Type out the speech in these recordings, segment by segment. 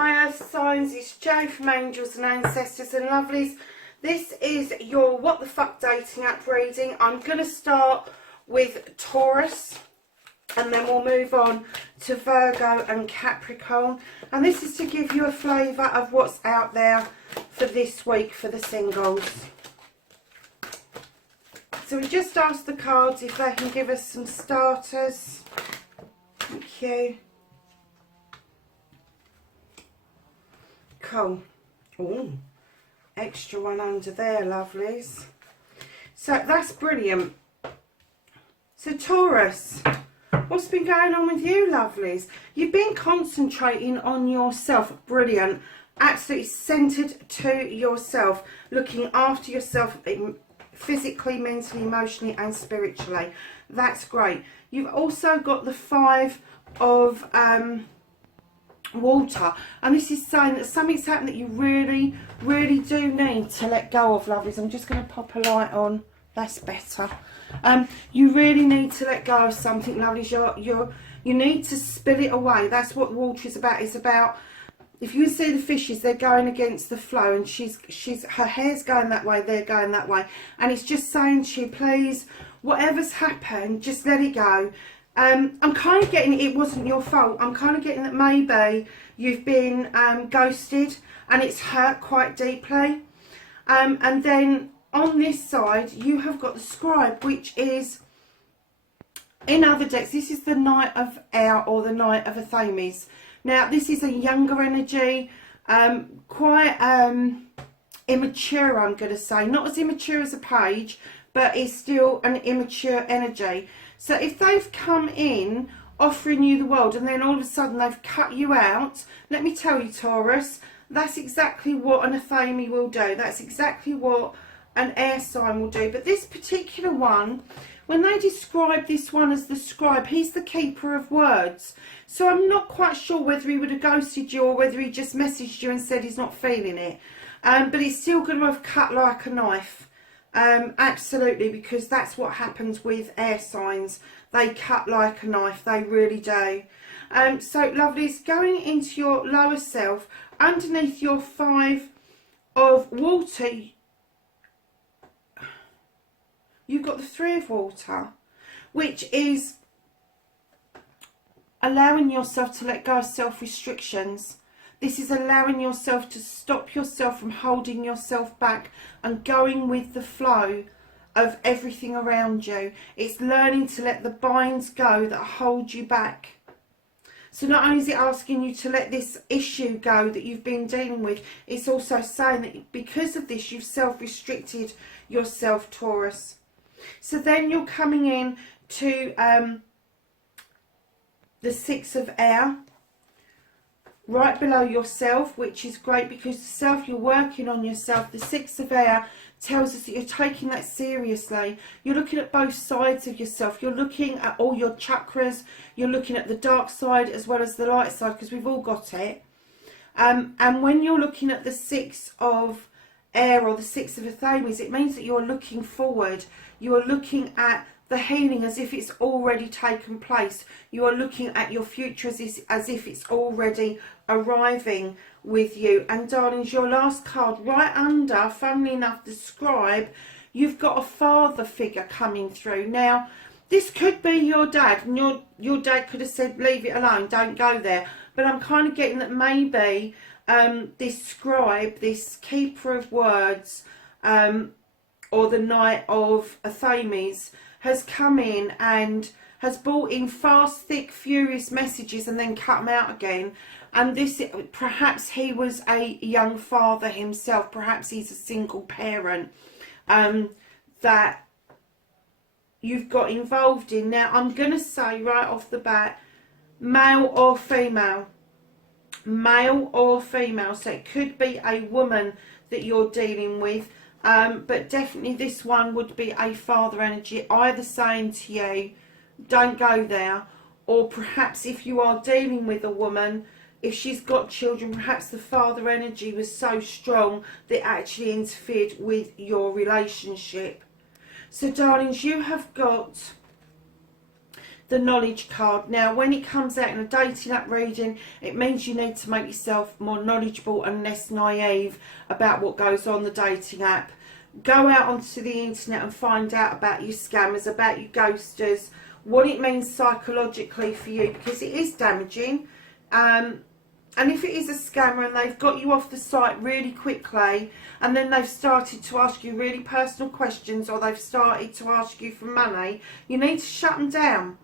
Hi Earth signs, it's Jo from Angels and Ancestors and Lovelies. This is your What the Fuck Dating App reading. I'm going to start with Taurus and then we'll move on to Virgo and Capricorn. And this is to give you a flavour of what's out there for this week for the singles. So we just asked the cards if they can give us some starters. Thank you. Cool. Oh, extra one under there, lovelies. So that's brilliant. So Taurus, what's been going on with you, lovelies? You've been concentrating on yourself. Brilliant. Absolutely centered to yourself, looking after yourself physically, mentally, emotionally and spiritually. That's great. You've also got the 5 of water, and this is saying that something's happened that you really do need to let go of, lovelies. I'm just going to pop a light on. That's better. You really need to let go of something, lovelies. You need to spill it away. That's what water is about. It's about, if you see the fishes, they're going against the flow, and her hair's going that way, they're going that way, and it's just saying to you, please, whatever's happened, just let it go. I'm kind of getting it wasn't your fault. I'm kind of getting that maybe you've been ghosted and it's hurt quite deeply. And then on this side, you have got the Scribe, which is, in other decks, this is the Knight of Air or the Knight of Athames. Now, this is a younger energy, quite immature, I'm going to say. Not as immature as a page, but it's still an immature energy. So if they've come in offering you the world and then all of a sudden they've cut you out, let me tell you, Taurus, that's exactly what an Athame will do. That's exactly what an air sign will do. But this particular one, when they describe this one as the Scribe, he's the keeper of words. So I'm not quite sure whether he would have ghosted you or whether he just messaged you and said he's not feeling it. But he's still going to have cut like a knife. Absolutely, because that's what happens with air signs. They cut like a knife, they really do. So lovelies, going into your lower self, underneath your 5 of water, you've got the 3 of water, which is allowing yourself to let go of self-restrictions. This is allowing yourself to stop yourself from holding yourself back and going with the flow of everything around you. It's learning to let the binds go that hold you back. So not only is it asking you to let this issue go that you've been dealing with, it's also saying that because of this, you've self-restricted yourself, Taurus. So then you're coming in to the 6 of Air, right below yourself, which is great because the self, you're working on yourself. The 6 of Air tells us that you're taking that seriously. You're looking at both sides of yourself. You're looking at all your chakras. You're looking at the dark side as well as the light side, because we've all got it. And when you're looking at the 6 of Air or the 6 of Athames, it means that you're looking forward. You are looking at the healing as if it's already taken place. You are looking at your future as if it's already arriving with you. And darlings, your last card right under, funnily enough, the Scribe, you've got a father figure coming through. Now, this could be your dad, and your dad could have said, leave it alone, don't go there. But I'm kind of getting that maybe this Scribe, this keeper of words, or the Knight of Athames, has come in and has brought in fast, thick, furious messages and then cut them out again. And this, perhaps he was a young father himself, perhaps he's a single parent that you've got involved in. Now, I'm going to say right off the bat, male or female. Male or female. So it could be a woman that you're dealing with. But definitely this one would be a father energy, either saying to you, don't go there, or perhaps if you are dealing with a woman, if she's got children, perhaps the father energy was so strong that it actually interfered with your relationship. So darlings, you have got the knowledge card. Now, when it comes out in a dating app reading, it means you need to make yourself more knowledgeable and less naive about what goes on the dating app. Go out onto the internet and find out about your scammers, about your ghosters, what it means psychologically for you, because it is damaging. And if it is a scammer and they've got you off the site really quickly, and then they've started to ask you really personal questions, or they've started to ask you for money, you need to shut them down.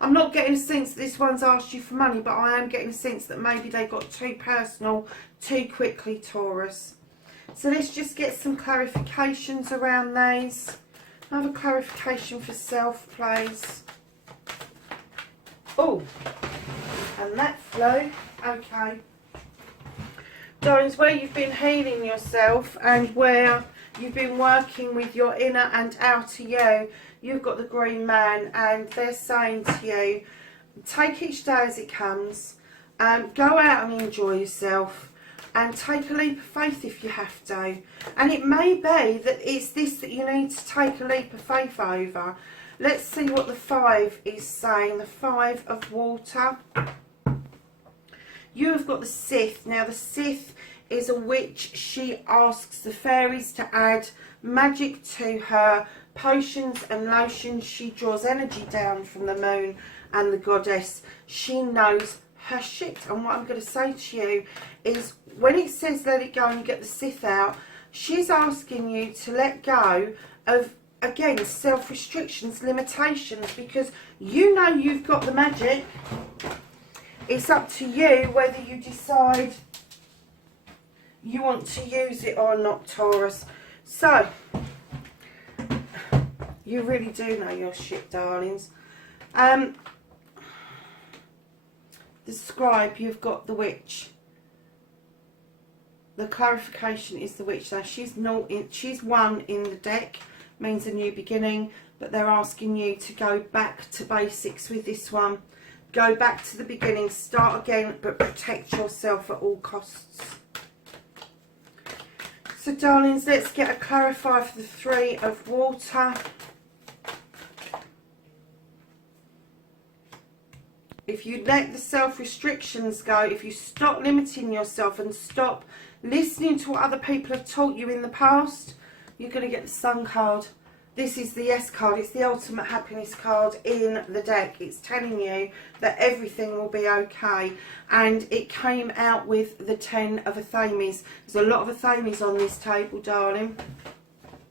I'm not getting a sense that this one's asked you for money, but I am getting a sense that maybe they got too personal too quickly, Taurus. So let's just get some clarifications around these. Another clarification for self, please. Oh, and that flew. Okay. Darlings, where you've been healing yourself and where you've been working with your inner and outer you, you've got the green man, and they're saying to you, take each day as it comes, go out and enjoy yourself, and take a leap of faith if you have to. And it may be that it's this that you need to take a leap of faith over. Let's see what the 5 is saying. The 5 of water. You have got the Sith. Now, the Sith is a witch. She asks the fairies to add magic to her potions and lotions. She draws energy down from the moon and the goddess. She knows her shit. And what I'm going to say to you is, when it says let it go and you get the Sith out, she's asking you to let go of, again, self-restrictions, limitations, because you know you've got the magic. It's up to you whether you decide you want to use it or not, Taurus. So, you really do know your shit, darlings. The scribe, you've got the witch. The clarification is the witch. Now, she's 1 in the deck, means a new beginning, but they're asking you to go back to basics with this one. Go back to the beginning, start again, but protect yourself at all costs. So, darlings, let's get a clarifier for the 3 of water. If you let the self-restrictions go, if you stop limiting yourself and stop listening to what other people have taught you in the past, you're going to get the Sun card. This is the Yes card. It's the ultimate happiness card in the deck. It's telling you that everything will be okay. And it came out with the 10 of Athames. There's a lot of Athames on this table, darling.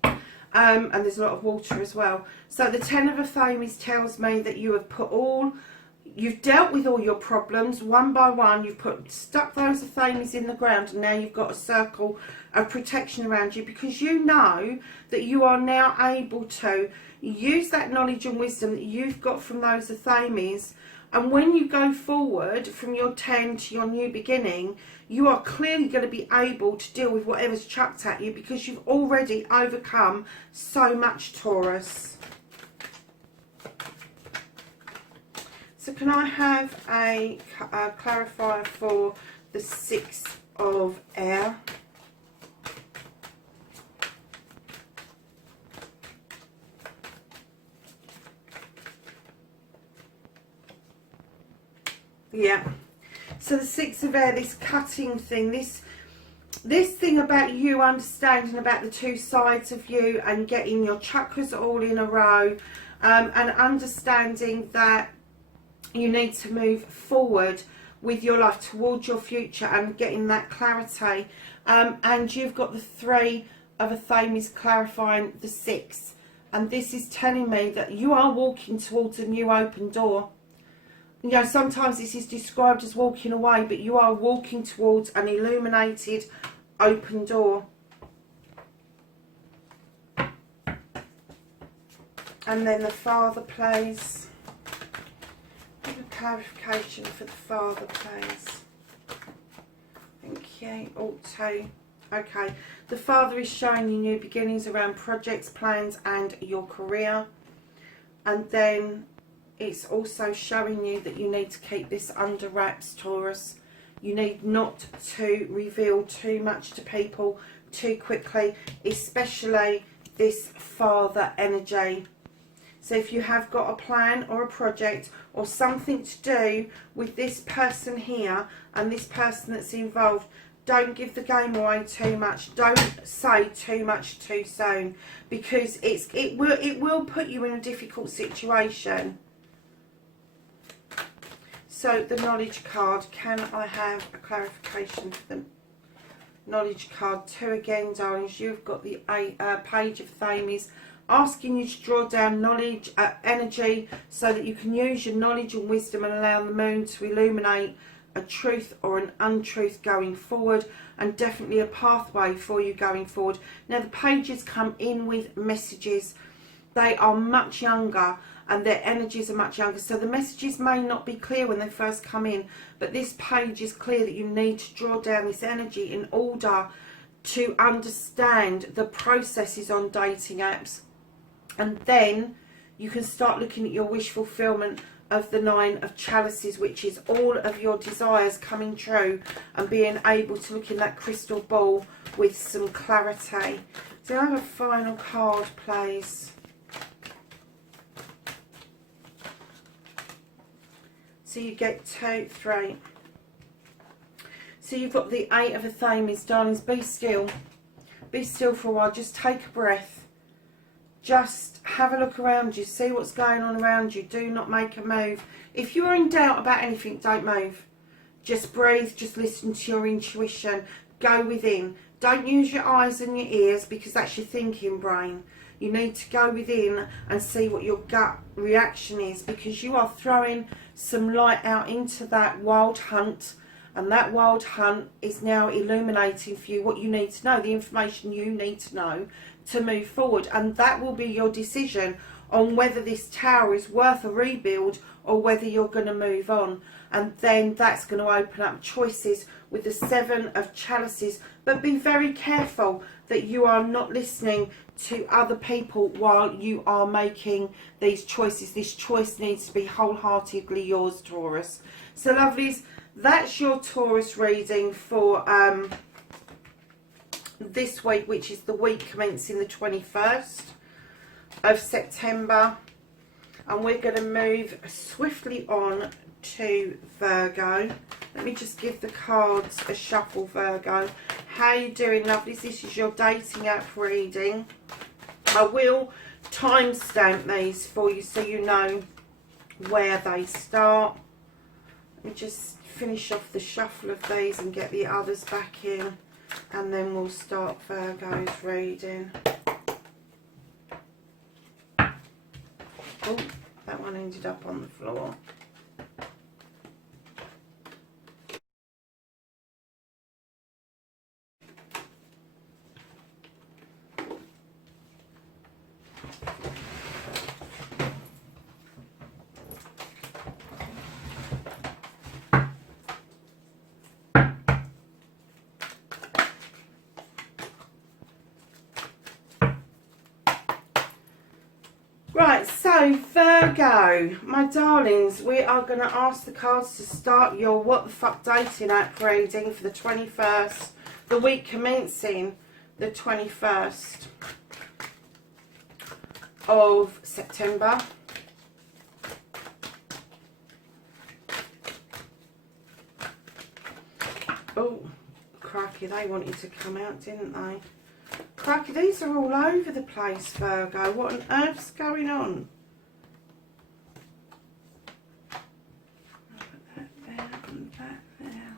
And there's a lot of water as well. So the 10 of Athames tells me that you have you've dealt with all your problems one by one. You've stuck those Athames in the ground, and now you've got a circle of protection around you, because you know that you are now able to use that knowledge and wisdom that you've got from those Athames. And when you go forward from your 10 to your new beginning, you are clearly going to be able to deal with whatever's chucked at you, because you've already overcome so much, Taurus. So can I have a clarifier for the 6 of air? Yeah. So the 6 of air, this cutting thing, this thing about you understanding about the 2 sides of you and getting your chakras all in a row, and understanding that you need to move forward with your life towards your future and getting that clarity. And you've got the 3 of Athames clarifying the 6. And this is telling me that you are walking towards a new open door. You know, sometimes this is described as walking away, but you are walking towards an illuminated open door. And then the Father, please. Give a clarification for the Father, please. Thank you. Auto. Okay. The Father is showing you new beginnings around projects, plans, and your career. And then it's also showing you that you need to keep this under wraps, Taurus. You need not to reveal too much to people too quickly, especially this Father energy. So if you have got a plan or a project or something to do with this person here and this person that's involved, don't give the game away too much. Don't say too much too soon, because it will put you in a difficult situation. So the knowledge card, can I have a clarification for them? Knowledge card 2 again, darlings. You've got the Page of Thames, asking you to draw down knowledge, energy, so that you can use your knowledge and wisdom and allow the moon to illuminate a truth or an untruth going forward, and definitely a pathway for you going forward. Now the pages come in with messages. They are much younger and their energies are much younger, so the messages may not be clear when they first come in, but this page is clear that you need to draw down this energy in order to understand the processes on dating apps, and then you can start looking at your wish fulfillment of the 9 of Chalices, which is all of your desires coming true and being able to look in that crystal ball with some clarity. So I have a final card, please. So you get 2, 3. So you've got the 8 of Thames, darlings. Be still. Be still for a while. Just take a breath. Just have a look around you. See what's going on around you. Do not make a move. If you're in doubt about anything, don't move. Just breathe. Just listen to your intuition. Go within. Don't use your eyes and your ears, because that's your thinking brain. You need to go within and see what your gut reaction is, because you are throwing some light out into that wild hunt, and that wild hunt is now illuminating for you what you need to know, the information you need to know to move forward, and that will be your decision on whether this tower is worth a rebuild or whether you're going to move on. And then that's going to open up choices with the 7 of Chalices. But be very careful that you are not listening to other people while you are making these choices. This choice needs to be wholeheartedly yours, Taurus. So lovelies, that's your Taurus reading for this week, which is the week commencing the 21st of September. And we're going to move swiftly on to Virgo. Let me just give the cards a shuffle, Virgo. How you doing, lovelies? This is your dating app reading. I will timestamp these for you so you know where they start. Let me just finish off the shuffle of these and get the others back in, and then we'll start Virgo's reading. Oh, that one ended up on the floor. Right, so Virgo, my darlings, we are going to ask the cards to start your What the Fuck Dating app reading for the 21st, the week commencing the 21st of September. Oh, crikey, they wanted to come out, didn't they? Crikey, these are all over the place, Virgo. What on earth's going on? Put that there and that there.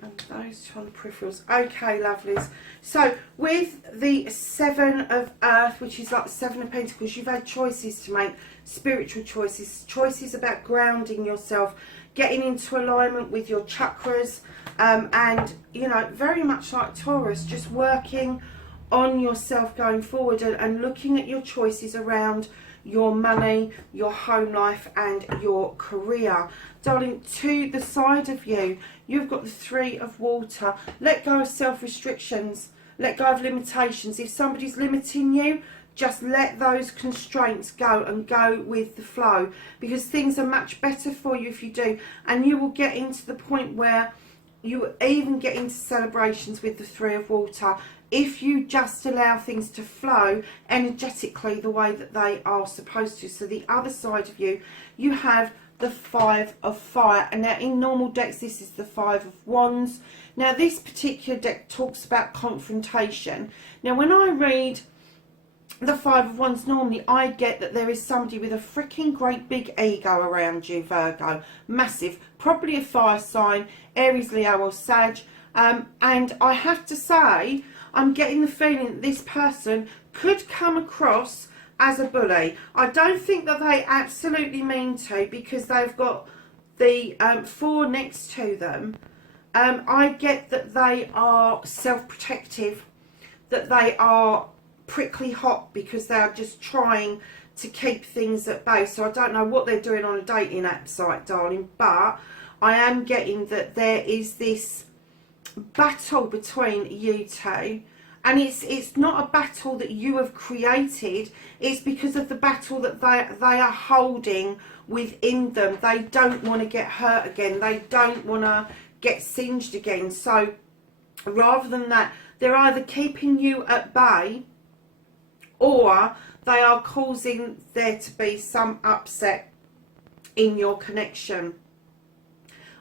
And those two on the peripherals. Okay, lovelies. So, with the 7 of Earth, which is like the 7 of Pentacles, you've had choices to make. Spiritual choices. Choices about grounding yourself. Getting into alignment with your chakras. And, you know, very much like Taurus, just working on yourself going forward and looking at your choices around your money, your home life and your career. Darling, to the side of you, you've got the 3 of Water. Let go of self-restrictions. Let go of limitations. If somebody's limiting you, just let those constraints go and go with the flow, because things are much better for you if you do. And you will get into the point where you even get into celebrations with the 3 of Water. if you just allow things to flow energetically the way that they are supposed to. So the other side of you, you have the Five of Fire. And now in normal decks, this is the Five of Wands. Now this particular deck talks about confrontation. Now when I read the Five of Wands, normally I get that there is somebody with a freaking great big ego around you, Virgo. Massive. Probably a fire sign, Aries, Leo or Sag. And I have to say, I'm getting the feeling that this person could come across as a bully. I don't think that they absolutely mean to, because they've got the 4 next to them. I get that they are self-protective, that they are prickly hot because they're just trying to keep things at bay. So I don't know what they're doing on a dating app site, darling, but I am getting that there is this battle between you two, and it's not a battle that you have created. It's because of the battle that they are holding within them. They don't want to get hurt again. They don't want to get singed again. So rather than that, they're either keeping you at bay, or they are causing there to be some upset in your connection.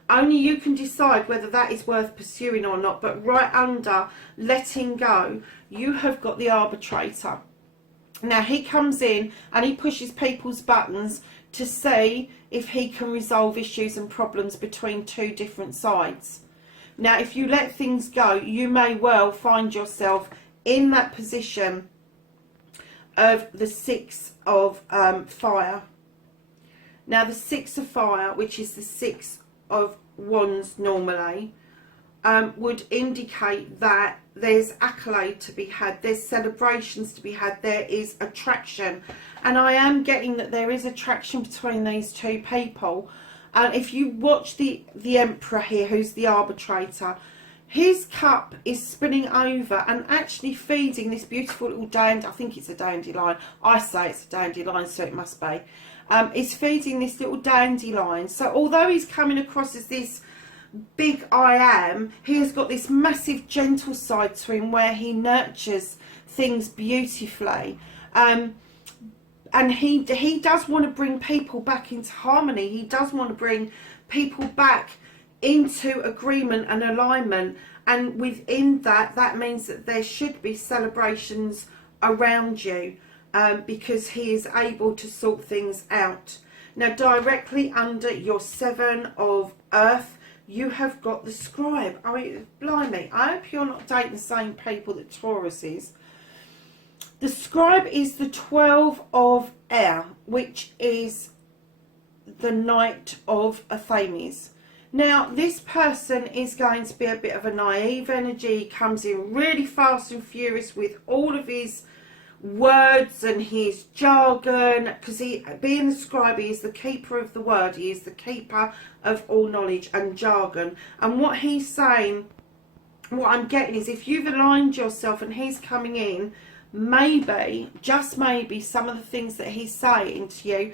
Only you can decide whether that is worth pursuing or not. But right under letting go, you have got the arbitrator. Now he comes in and he pushes people's buttons to see if he can resolve issues and problems between 2 different sides. Now if you let things go, you may well find yourself in that position of the 6 of fire. Now the 6 of fire, which is the 6 of Wands normally, would indicate that there's accolade to be had, there's celebrations to be had, there is attraction. And I am getting that there is attraction between these 2 people. If you watch the Emperor here, who's the arbitrator, his cup is spinning over and actually feeding this beautiful little I think it's a dandelion. I say it's a dandelion, so it must be. Is feeding this little dandelion. So although he's coming across as this big I am, he has got this massive gentle side to him where he nurtures things beautifully. And he does want to bring people back into harmony. He does want to bring people back into agreement and alignment, and within that means that there should be celebrations around you, because he is able to sort things out. Now directly under your 7 of Earth, you have got the Scribe. I mean, blimey, I hope you're not dating the same people that Taurus is. The Scribe is the 12 of Air, which is the Knight of Athames. Now, this person is going to be a bit of a naive energy. He comes in really fast and furious with all of his words and his jargon, because being the Scribe, he is the keeper of the word. He is the keeper of all knowledge and jargon. And what he's saying, what I'm getting is, if you've aligned yourself and he's coming in, maybe, just maybe, some of the things that he's saying to you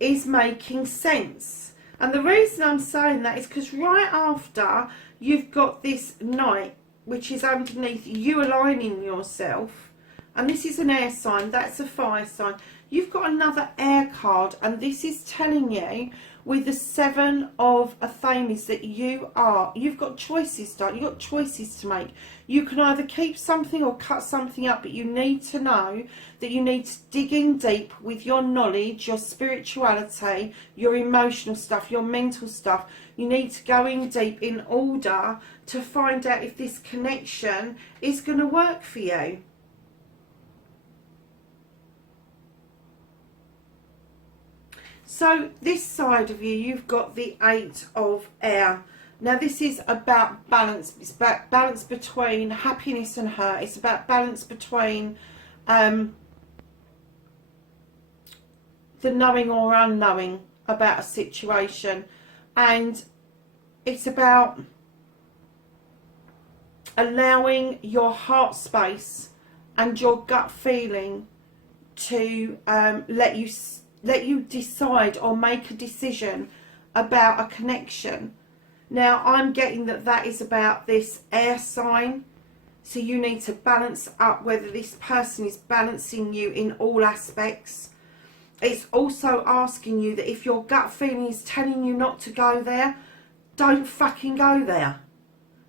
is making sense. And the reason I'm saying that is because right after you've got this Knight, which is underneath you aligning yourself, and this is an air sign, that's a fire sign, you've got another air card, and this is telling you with the 7 of Athames that you've got choices, don't you? You've got choices to make. You can either keep something or cut something up, but you need to know that you need to dig in deep with your knowledge, your spirituality, your emotional stuff, your mental stuff. You need to go in deep in order to find out if this connection is going to work for you. So this side of you, you've got the 8 of Air. Now this is about balance. It's about balance between happiness and hurt. It's about balance between the knowing or unknowing about a situation. And it's about allowing your heart space and your gut feeling to let you decide or make a decision about a connection. Now I'm getting that is about this air sign. So you need to balance up whether this person is balancing you in all aspects. It's also asking you that if your gut feeling is telling you not to go there, don't fucking go there.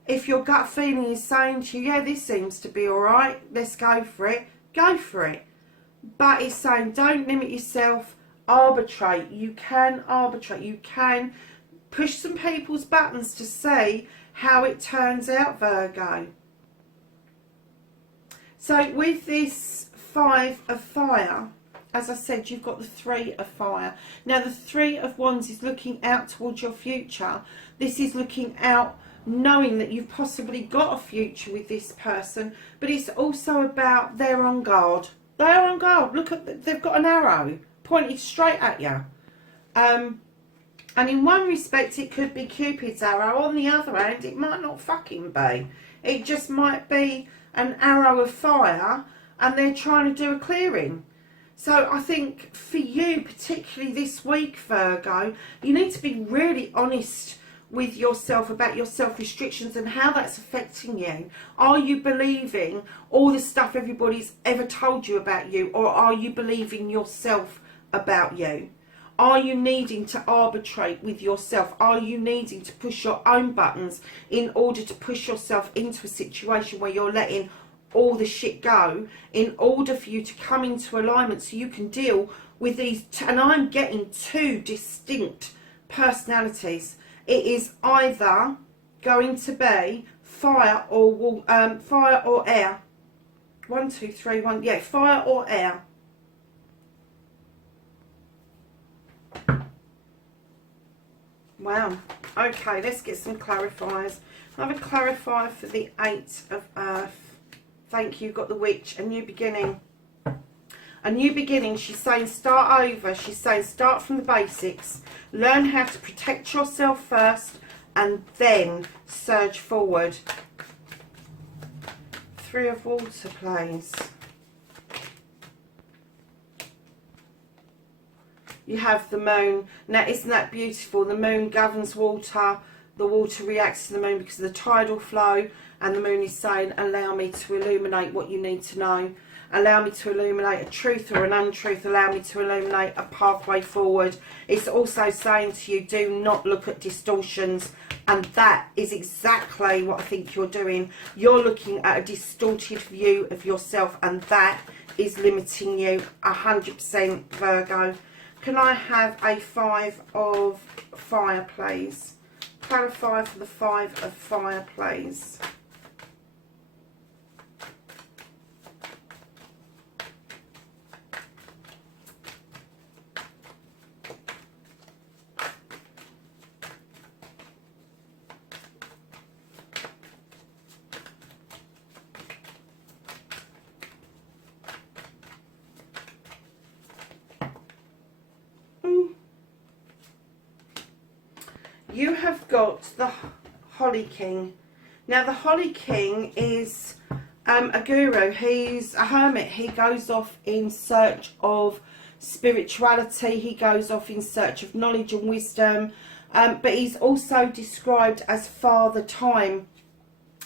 If your gut feeling is saying to you, yeah, this seems to be alright, let's go for it, go for it. But it's saying don't limit yourself, arbitrate. You can arbitrate, you can push some people's buttons to see how it turns out, Virgo. So with this 5 of fire, as I said, you've got the 3 of fire. Now the 3 of wands is looking out towards your future. This is looking out knowing that you've possibly got a future with this person, but it's also about they're on guard. They're on guard. Look at, they've got an arrow pointed straight at you. And in one respect it could be Cupid's arrow. On the other hand, it might not fucking be. It just might be an arrow of fire and they're trying to do a clearing. So I think for you, particularly this week, Virgo, you need to be really honest with yourself about your self-restrictions and how that's affecting you. Are you believing all the stuff everybody's ever told you about you, or are you believing yourself about you? Are you needing to arbitrate with yourself? Are you needing to push your own buttons in order to push yourself into a situation where you're letting all the shit go in order for you to come into alignment so you can deal with these? And I'm getting 2 distinct personalities. It is either going to be fire or air. 1, 2, 3, 1. Yeah, fire or air. Wow. Okay, let's get some clarifiers. I have a clarifier for the 8 of Earth. Thank you. Got the Witch. A new beginning. A new beginning. She's saying start over. She's saying start from the basics. Learn how to protect yourself first and then surge forward. 3 of Water, please. You have the moon. Now, isn't that beautiful? The moon governs water. The water reacts to the moon because of the tidal flow. And the moon is saying, allow me to illuminate what you need to know. Allow me to illuminate a truth or an untruth. Allow me to illuminate a pathway forward. It's also saying to you, do not look at distortions. And that is exactly what I think you're doing. You're looking at a distorted view of yourself, and that is limiting you 100%, Virgo. Can I have a 5 of fire, please? Clarify for the 5 of fire, please. You have got the Holly King. Now the Holly King is a guru. He's a hermit. He goes off in search of spirituality. He goes off in search of knowledge and wisdom. But he's also described as Father Time.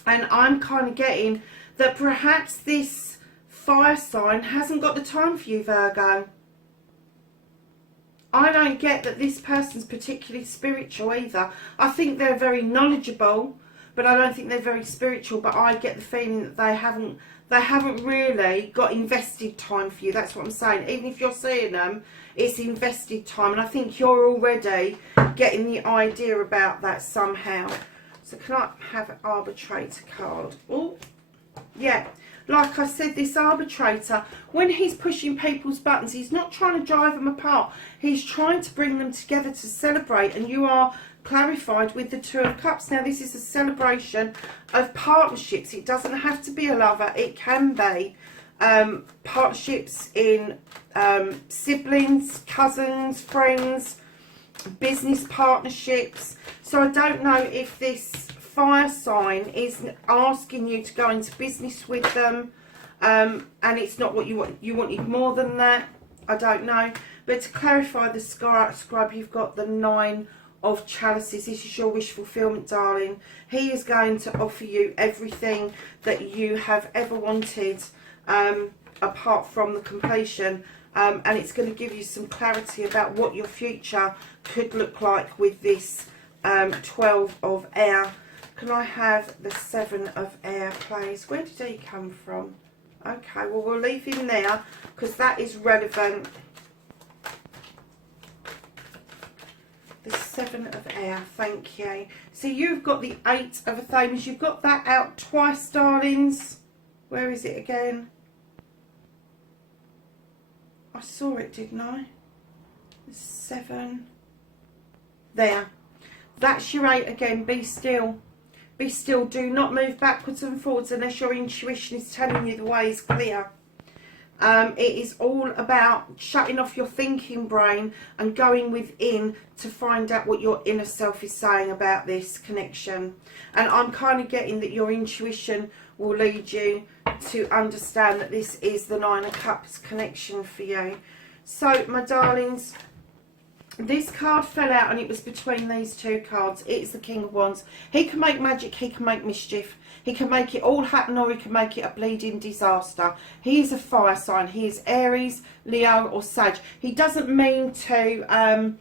And I'm kind of getting that perhaps this fire sign hasn't got the time for you, Virgo. I don't get that this person's particularly spiritual either. I think they're very knowledgeable, but I don't think they're very spiritual. But I get the feeling that they haven't really got invested time for you. That's what I'm saying. Even if you're seeing them, it's invested time. And I think you're already getting the idea about that somehow. So can I have an arbitrator card? Oh, yeah. Like I said, this arbitrator, when he's pushing people's buttons, he's not trying to drive them apart. He's trying to bring them together to celebrate. And you are clarified with the 2 of Cups. Now, this is a celebration of partnerships. It doesn't have to be a lover. It can be partnerships in siblings, cousins, friends, business partnerships. So I don't know if this fire sign is asking you to go into business with them, and it's not what you want. You wanted more than that. I don't know. But to clarify the scribe, you've got the 9 of chalices. This is your wish fulfillment, darling. He is going to offer you everything that you have ever wanted, apart from the completion. And it's going to give you some clarity about what your future could look like with this 12 of air. Can I have the 7 of air, please? Where did he come from? Okay, well, we'll leave him there because that is relevant. The 7 of air, thank you. So you've got the 8 of Athenians. You've got that out twice, darlings. Where is it again? I saw it, didn't I? 7. There. That's your 8 again. Be still. Be still. Do not move backwards and forwards unless your intuition is telling you the way is clear. It is all about shutting off your thinking brain and going within to find out what your inner self is saying about this connection. And I'm kind of getting that your intuition will lead you to understand that this is the 9 of Cups connection for you. So, my darlings, this card fell out and it was between these two cards. It is the King of Wands. He can make magic, he can make mischief. He can make it all happen or he can make it a bleeding disaster. He is a fire sign. He is Aries, Leo or Sag. He doesn't mean to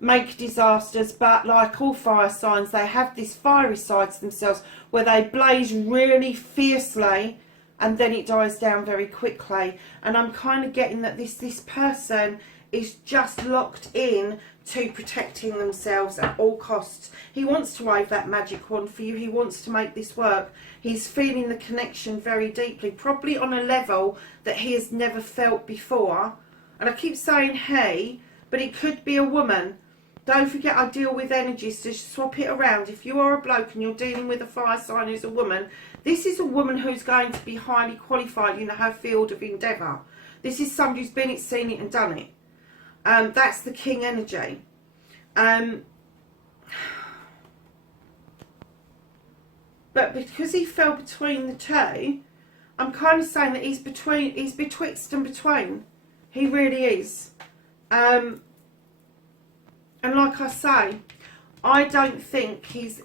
make disasters, but like all fire signs, they have this fiery side to themselves where they blaze really fiercely and then it dies down very quickly. And I'm kind of getting that this person is just locked in to protecting themselves at all costs. He wants to wave that magic wand for you. He wants to make this work. He's feeling the connection very deeply, probably on a level that he has never felt before. And I keep saying he, but it could be a woman. Don't forget, I deal with energies, so swap it around. If you are a bloke and you're dealing with a fire sign who's a woman, this is a woman who's going to be highly qualified in her field of endeavour. This is somebody who's been it, seen it and done it. That's the King energy. But because he fell between the two, I'm kind of saying that he's betwixt and between. He really is. And like I say, I don't think he's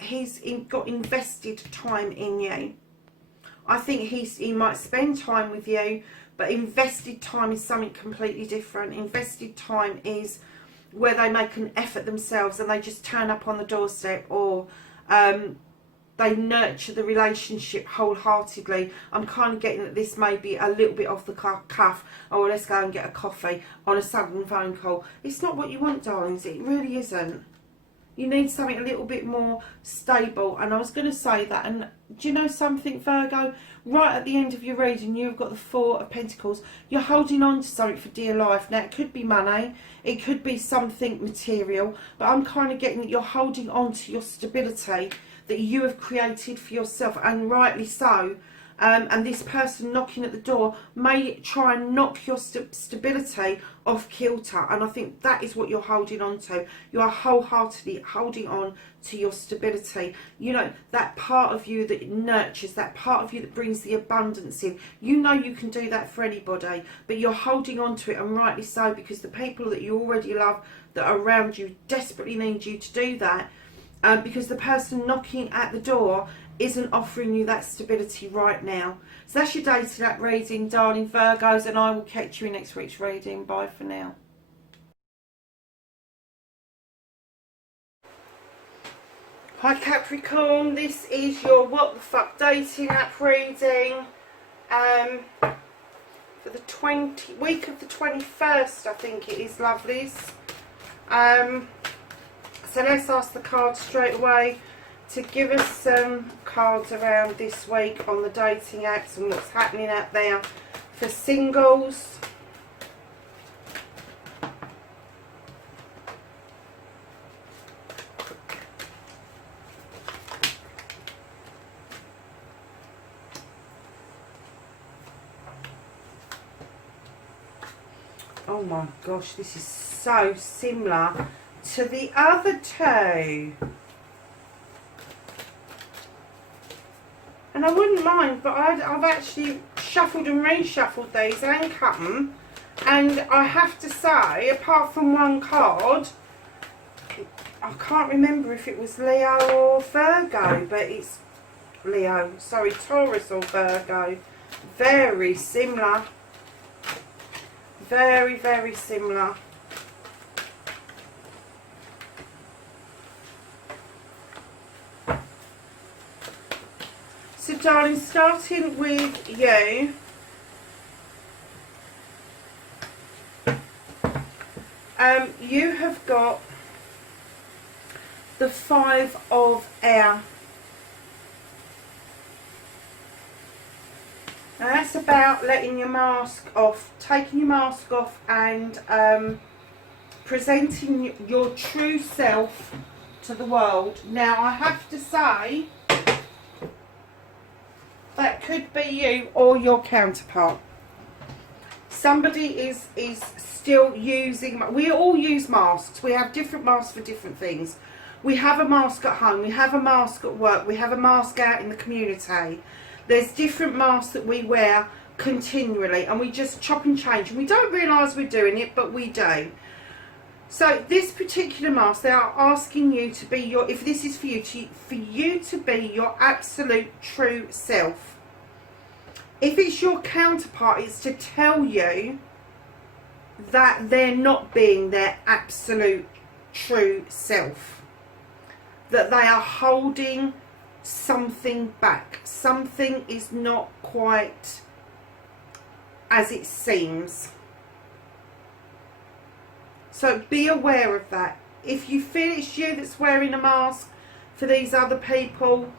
got invested time in you. I think he might spend time with you, but invested time is something completely different. Invested time is where they make an effort themselves and they just turn up on the doorstep, or they nurture the relationship wholeheartedly. I'm kind of getting that this may be a little bit off the cuff. Oh, let's go and get a coffee on a sudden phone call. It's not what you want, darlings. It really isn't. You need something a little bit more stable. And I was going to say that. And do you know something, Virgo? Right at the end of your reading, you've got the 4 of Pentacles. You're holding on to something for dear life. Now, it could be money. It could be something material. But I'm kind of getting that you're holding on to your stability that you have created for yourself. And rightly so. And this person knocking at the door may try and knock your stability off kilter, and I think that is what you're holding on to. You are wholeheartedly holding on to your stability. You know, that part of you that nurtures, that part of you that brings the abundance in. You know you can do that for anybody, but you're holding on to it, and rightly so, because the people that you already love that are around you desperately need you to do that, because the person knocking at the door isn't offering you that stability right now. So that's your dating app reading, darling Virgos, and I will catch you in next week's reading. Bye for now. Hi Capricorn, this is your what the fuck dating app reading for the week of the 21st, I think it is, lovelies. So let's ask the cards straight away to give us some cards around this week on the dating apps and what's happening out there for singles. Oh my gosh, this is so similar to the other two. And I wouldn't mind, but I've actually shuffled and reshuffled these and cut them. And I have to say, apart from one card, I can't remember if it was Leo or Virgo, but it's Leo, sorry, Taurus or Virgo. Very similar. Very, very similar. So darling, starting with you, you have got the 5 of Air. Now that's about letting your mask off, taking your mask off and presenting your true self to the world. Now I have to say, that could be you or your counterpart. Somebody is still using, we all use masks. We have different masks for different things. We have a mask at home, we have a mask at work, we have a mask out in the community. There's different masks that we wear continually and we just chop and change. And we don't realise we're doing it, but we do. So this particular mask, they are asking you to be your, if this is for you to be your absolute true self. If it's your counterpart, it's to tell you that they're not being their absolute true self. That they are holding something back. Something is not quite as it seems. So be aware of that. If you feel it's you that's wearing a mask for these other people,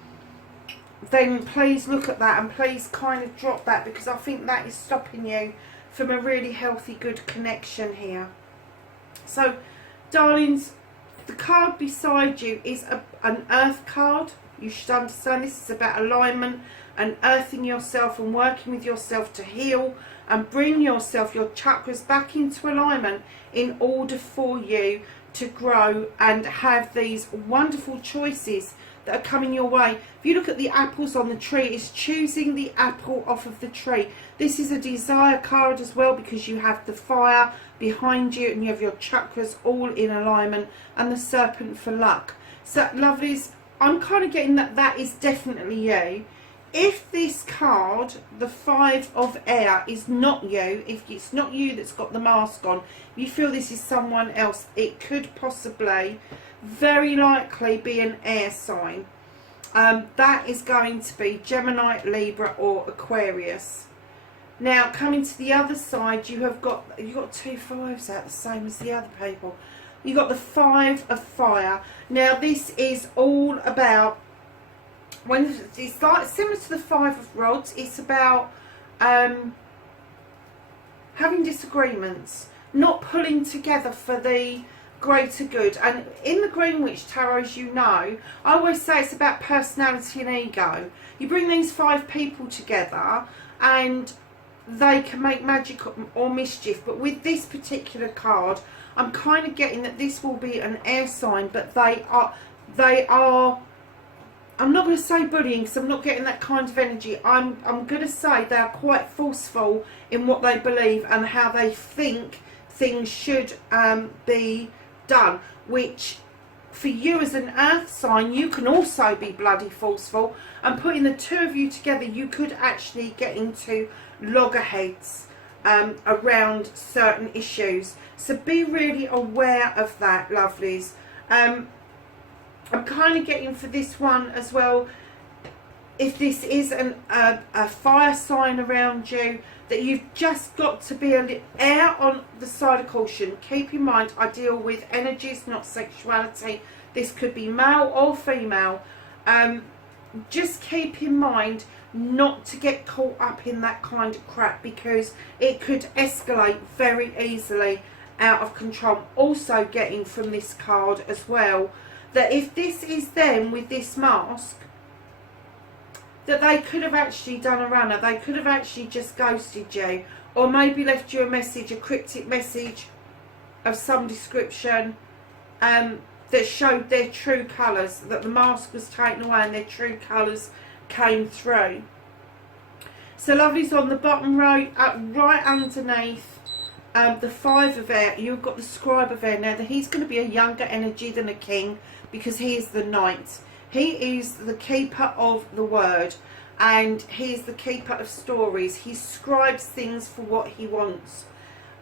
then please look at that and please kind of drop that, because I think that is stopping you from a really healthy, good connection here. So, darlings, the card beside you is an earth card. You should understand this is about alignment and earthing yourself and working with yourself to heal and bring yourself, your chakras back into alignment in order for you to grow and have these wonderful choices that are coming your way. If you look at the apples on the tree, it's choosing the apple off of the tree. This is a desire card as well, because you have the fire behind you and you have your chakras all in alignment and the serpent for luck. So lovelies, I'm kind of getting that that is definitely you. If this card, the 5 of Air, is not you, if it's not you that's got the mask on, if you feel this is someone else, it could possibly, very likely, be an air sign. That is going to be Gemini, Libra or Aquarius. Now coming to the other side, you've got 2 5s out, the same as the other people. You've got the 5 of Fire. Now this is all about, when it's like similar to the 5 of Rods, it's about having disagreements, not pulling together for the greater good. And in the Greenwich Tarot, as you know, I always say it's about personality and ego. You bring these 5 people together and they can make magic or mischief. But with this particular card, I'm kind of getting that this will be an air sign, but they are, I'm not going to say bullying because I'm not getting that kind of energy. I'm going to say they are quite forceful in what they believe and how they think things should be done, which for you as an earth sign, you can also be bloody forceful, and putting the 2 of you together, you could actually get into loggerheads around certain issues. So be really aware of that, lovelies. I'm kind of getting for this one as well, if this is a fire sign around you, that you've just got to be a little air on the side of caution. Keep in mind, I deal with energies, not sexuality. This could be male or female. Just keep in mind not to get caught up in that kind of crap, because it could escalate very easily out of control. Also getting from this card as well, that if this is them with this mask, that they could have actually done a runner. They could have actually just ghosted you, or maybe left you a message, a cryptic message of some description that showed their true colours, that the mask was taken away and their true colours came through. So lovelies, on the bottom row, right underneath the Five of Air, you've got the Scribe of Air. Now, he's going to be a younger energy than a king because he is the Knight. He is the keeper of the word, and he is the keeper of stories. He scribes things for what he wants.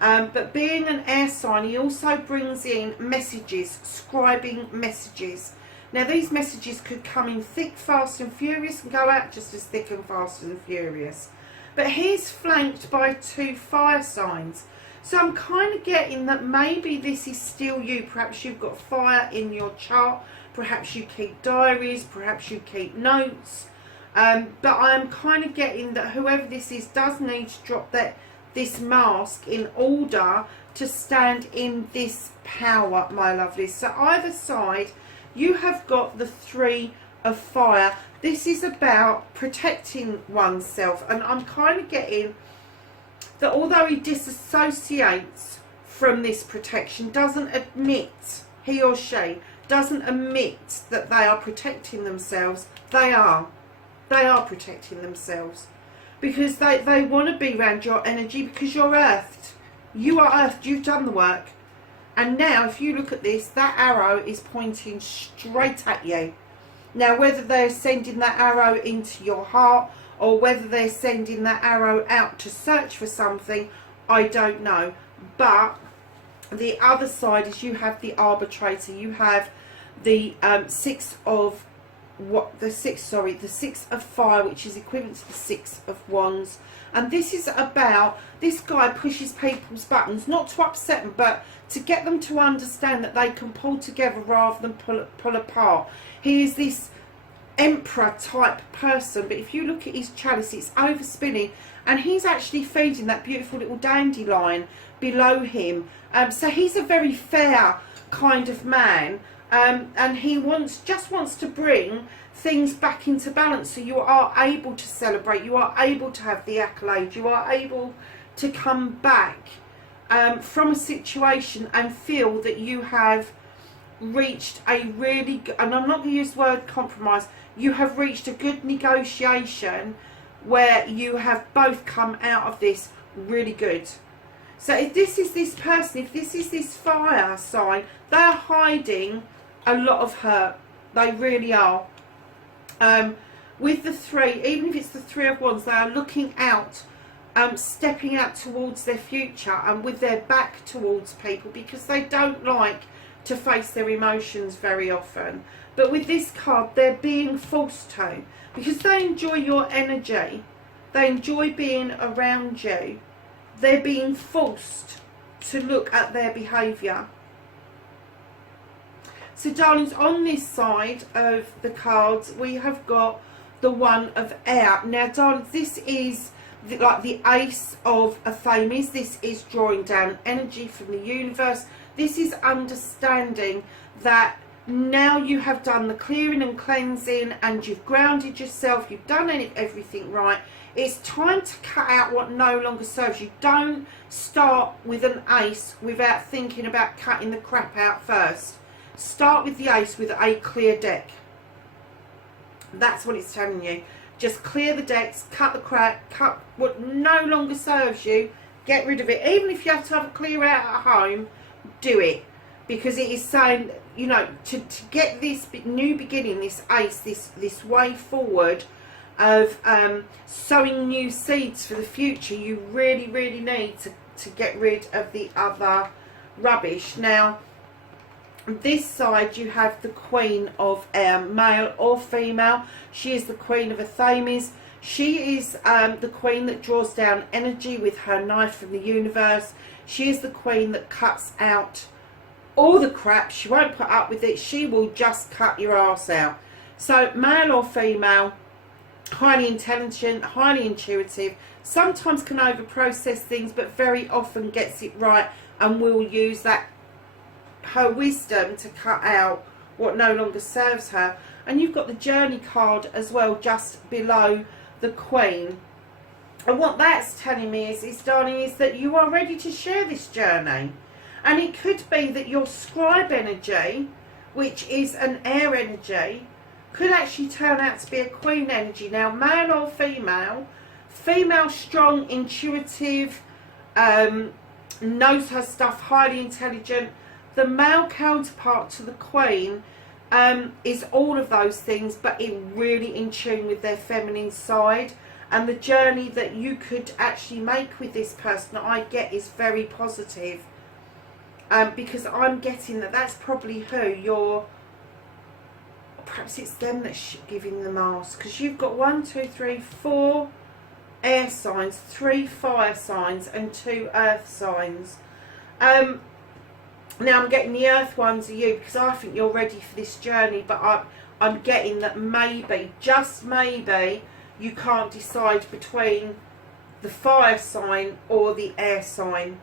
But being an air sign, he also brings in messages, scribing messages. Now, these messages could come in thick, fast and furious and go out just as thick and fast and furious. But he's flanked by 2 fire signs. So I'm kind of getting that maybe this is still you. Perhaps you've got fire in your chart. Perhaps you keep diaries. Perhaps you keep notes. But I'm kind of getting that whoever this is does need to drop this mask in order to stand in this power, my lovelies. So either side, you have got the 3 of fire. This is about protecting oneself. And I'm kind of getting that although he disassociates from this protection, doesn't admit, he or she doesn't admit that they are protecting themselves. They are protecting themselves because they want to be around your energy because you're earthed. You are earthed. You've done the work. And now if you look at this, that arrow is pointing straight at you. Now, whether they're sending that arrow into your heart or whether they're sending that arrow out to search for something, I don't know. But the other side is you have the arbitrator. You have the six of fire, which is equivalent to the 6 of wands. And this is about, this guy pushes people's buttons, not to upset them, but to get them to understand that they can pull together rather than pull apart. He is this emperor type person, but if you look at his chalice, it's overspinning, and he's actually feeding that beautiful little dandelion below him. So he's a very fair kind of man, and he just wants to bring things back into balance, so you are able to celebrate, you are able to have the accolade, you are able to come back from a situation and feel that you have reached a really good, and I'm not going to use the word compromise, you have reached a good negotiation where you have both come out of this really good. So if this is this person, if this is this fire sign, they're hiding a lot of hurt. They really are. With the 3, even if it's the 3 of wands, they are looking out, stepping out towards their future and with their back towards people because they don't like to face their emotions very often. But with this card, they're being forced to because they enjoy your energy. They enjoy being around you. They're being forced to look at their behaviour. So darlings, on this side of the cards, we have got the 1 of air. Now darlings, this is like the ace of a thames. This is drawing down energy from the universe. This is understanding that now you have done the clearing and cleansing and you've grounded yourself, you've done everything right. It's time to cut out what no longer serves you. Don't start with an ace without thinking about cutting the crap out first. Start with the ace with a clear deck. That's what it's telling you. Just clear the decks, cut the crap, cut what no longer serves you, get rid of it. Even if you have to have a clear out at home, do it. Because it is saying, you know, to get this new beginning, this ace, this way forward of sowing new seeds for the future, you really, really need to get rid of the other rubbish. Now, this side you have the Queen of Air, male or female. She is the Queen of a Thames. She is the Queen that draws down energy with her knife from the universe. She is the Queen that cuts out all the crap. She won't put up with it. She will just cut your ass out. So male or female, highly intelligent, highly intuitive, sometimes can over process things, but very often gets it right and will use that her wisdom to cut out what no longer serves her. And you've got the Journey card as well just below the Queen, and what that's telling me is darling, is that you are ready to share this journey. And it could be that your scribe energy, which is an air energy, could actually turn out to be a Queen energy. Now, male or female, female strong, intuitive, knows her stuff, highly intelligent. The male counterpart to the Queen is all of those things, but really in tune with their feminine side. And the journey that you could actually make with this person, I get, is very positive. Because I'm getting that that's probably who you're, perhaps it's them that's giving the mask. Because you've got 1, 2, 3, 4 air signs, 3 fire signs and 2 earth signs. Now I'm getting the earth ones are you, because I think you're ready for this journey, but I'm getting that maybe, just maybe, you can't decide between the fire sign or the air sign.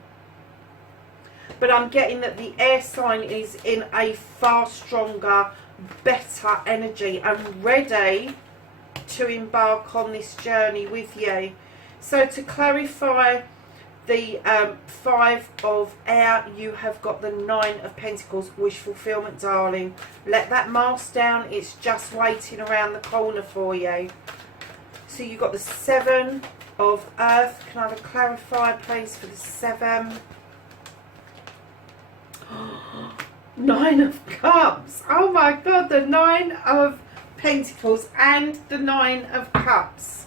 But I'm getting that the air sign is in a far stronger, better energy and ready to embark on this journey with you. So to clarify the 5 of air, you have got the 9 of Pentacles, wish fulfillment, darling. Let that mask down, it's just waiting around the corner for you. So you've got the 7 of earth. Can I have a clarifier please for the 7? 9 of cups. Oh my god, the 9 of Pentacles and the 9 of cups.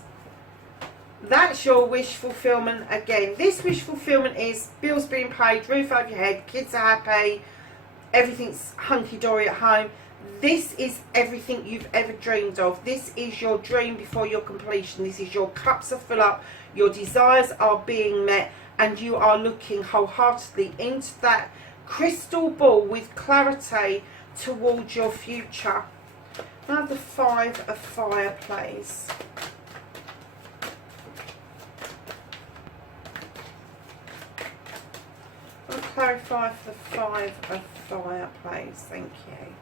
That's your wish fulfillment again. This wish fulfillment is bills being paid, roof over your head, kids are happy, everything's hunky-dory at home. This is everything you've ever dreamed of. This is your dream before your completion. This is your cups are full up, your desires are being met, and you are looking wholeheartedly into that crystal ball with clarity towards your future. Now the 5 of fire, please. I'll clarify for the 5 of fire, please. Thank you.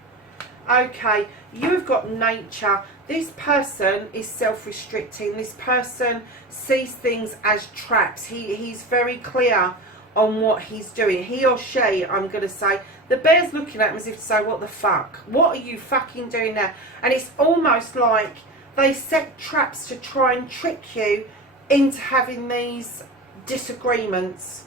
Okay, you've got nature. This person is self-restricting. This person sees things as traps. He's very clear on what he's doing. He or she, I'm going to say, the bear's looking at him as if to say, what the fuck? What are you fucking doing now? And it's almost like they set traps to try and trick you into having these disagreements.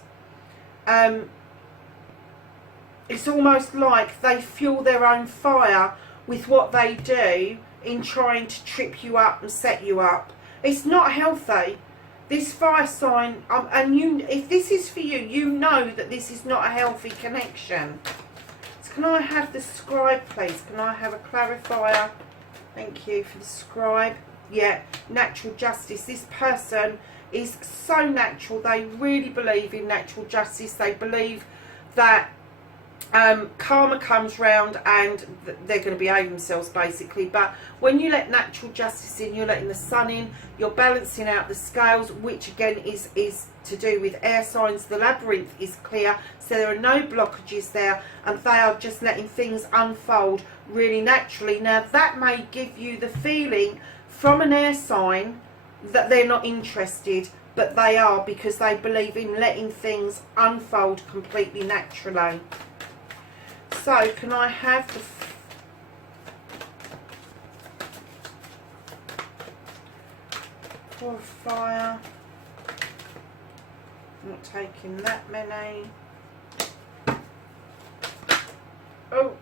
It's almost like they fuel their own fire with what they do in trying to trip you up and set you up. It's not healthy. This fire sign, and you, if this is for you, you know that this is not a healthy connection. So can I have the scribe, please? Can I have a clarifier? Thank you for the scribe. Yeah, natural justice. This person is so natural. They really believe in natural justice. They believe that karma comes round and they're going to behave themselves basically. But when you let natural justice in, you're letting the sun in, you're balancing out the scales, which again is to do with air signs. The labyrinth is clear, so there are no blockages there, and they are just letting things unfold really naturally. Now that may give you the feeling from an air sign that they're not interested, but they are, because they believe in letting things unfold completely naturally. So can I have the Four of fire? I'm not taking that many. Oh,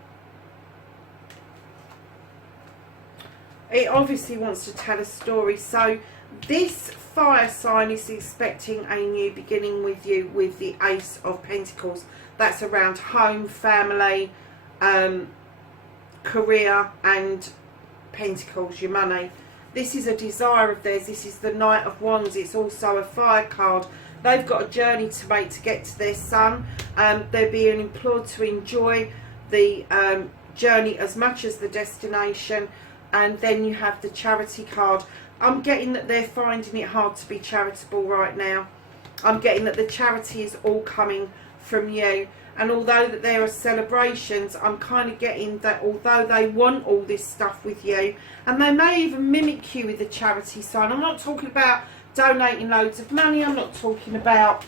it obviously wants to tell a story. So this fire sign is expecting a new beginning with you with the Ace of Pentacles. That's around home, family, career and Pentacles, your money. This is a desire of theirs. This is the Knight of Wands. It's also a fire card. They've got a journey to make to get to their sun. They're being implored to enjoy the journey as much as the destination. And then you have the charity card. I'm getting that they're finding it hard to be charitable right now. I'm getting that the charity is all coming from you. And although that there are celebrations, I'm kind of getting that although they want all this stuff with you, and they may even mimic you with the charity sign. I'm not talking about donating loads of money. I'm not talking about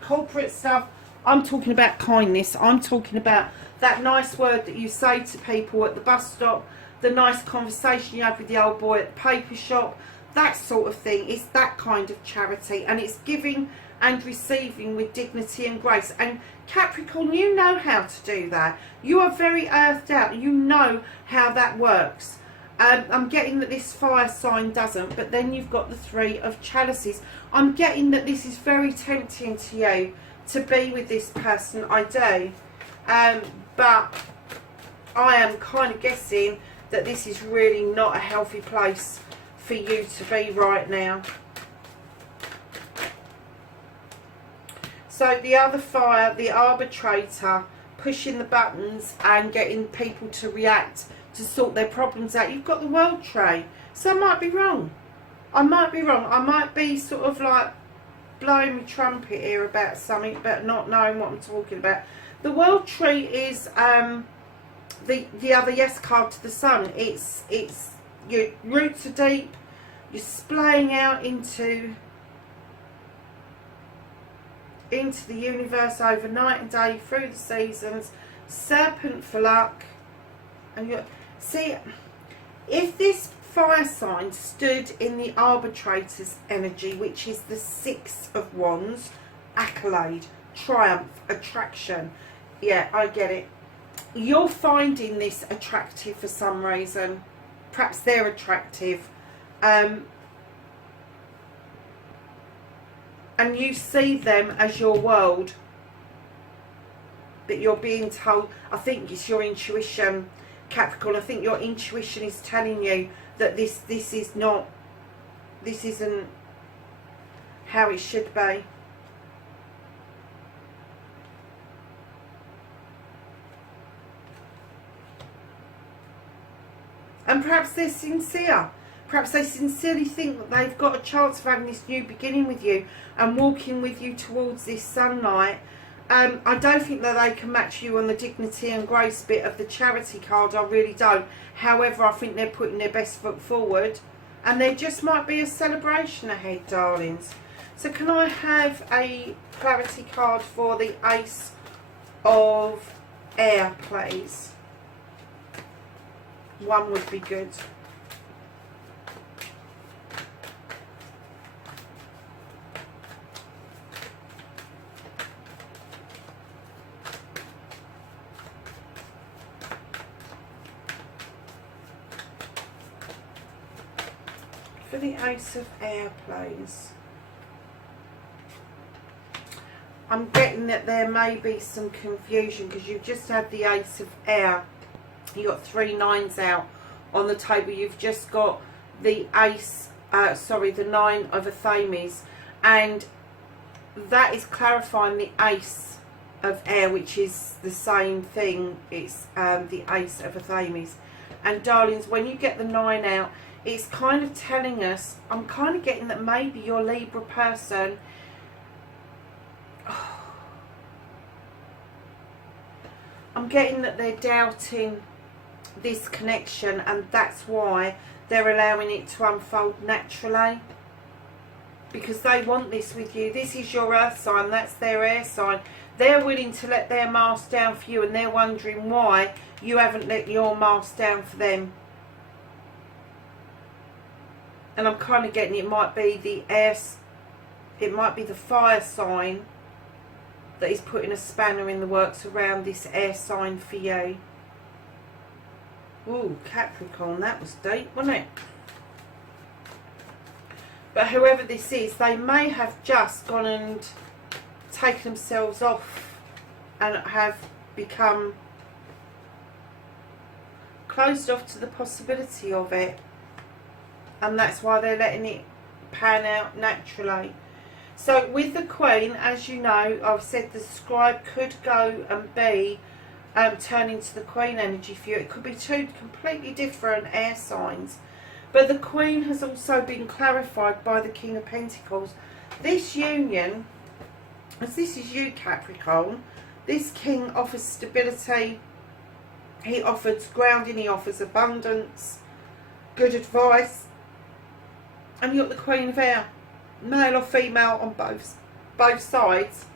corporate stuff. I'm talking about kindness. I'm talking about that nice word that you say to people at the bus stop, the nice conversation you have with the old boy at the paper shop, that sort of thing. It's that kind of charity, and it's giving and receiving with dignity and grace. And Capricorn, you know how to do that. You are very earthed out. You know how that works. I'm getting that this fire sign doesn't, but then you've got the Three of Chalices. I'm getting that this is very tempting to you to be with this person. I do. But I am kind of guessing that this is really not a healthy place for you to be right now. So the other fire, the arbitrator, pushing the buttons and getting people to react to sort their problems out. You've got the World Tree. So I might be wrong. I might be wrong. I might be sort of like blowing my trumpet here about something, but not knowing what I'm talking about. The World Tree is the other yes card to the Sun. It's your roots are deep. You're splaying out into the universe over night and day, through the seasons. Serpent for luck. And you see, if this fire sign stood in the arbitrator's energy, which is the Six of Wands, accolade, triumph, attraction. Yeah, I get it. You're finding this attractive for some reason. Perhaps they're attractive. And you see them as your world. But you're being told, I think it's your intuition, Capricorn. I think your intuition is telling you that this isn't how it should be. And perhaps they're sincere. Perhaps they sincerely think that they've got a chance of having this new beginning with you and walking with you towards this sunlight. I don't think that they can match you on the dignity and grace bit of the charity card. I really don't. However, I think they're putting their best foot forward. And there just might be a celebration ahead, darlings. So can I have a clarity card for the Ace of Air, please? One would be good. For the Ace of Air, please. I'm getting that there may be some confusion because you've just had the Ace of Air. You've got 3 nines out on the table. You've just got the the 9 of Athames. And that is clarifying the Ace of Air, which is the same thing. It's the Ace of Athames. And darlings, when you get the 9 out, it's kind of telling us, I'm kind of getting that maybe your Libra person, I'm getting that they're doubting this connection, and that's why they're allowing it to unfold naturally, because they want this with you. This is your earth sign, that's their air sign. They're willing to let their mask down for you, and they're wondering why you haven't let your mask down for them. And I'm kind of getting it might be the fire sign that is putting a spanner in the works around this air sign for you. Ooh, Capricorn, that was deep, wasn't it? But whoever this is, they may have just gone and taken themselves off and have become closed off to the possibility of it. And that's why they're letting it pan out naturally. So with the Queen, as you know, I've said the scribe could go and be turning to the Queen energy for you. It could be 2 completely different air signs. But the Queen has also been clarified by the King of Pentacles. This union, as this is you, Capricorn, this King offers stability. He offers grounding. He offers abundance, good advice. And you've got the Queen of Air, male or female on both sides.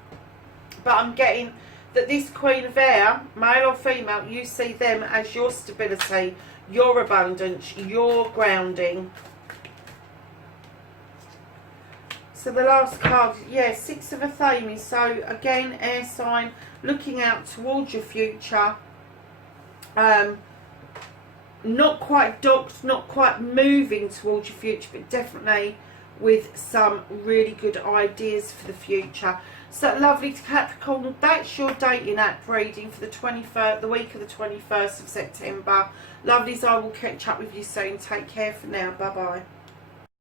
But I'm getting that this Queen of Air, male or female, you see them as your stability, your abundance, your grounding. So the last card, yeah, Six of Athame. So again, air sign, looking out towards your future. Not quite docked, not quite moving towards your future, but definitely with some really good ideas for the future. So lovely to Capricorn. That's your dating app reading for the 21st, the week of the 21st of September. Lovelies, I will catch up with you soon. Take care for now. Bye bye.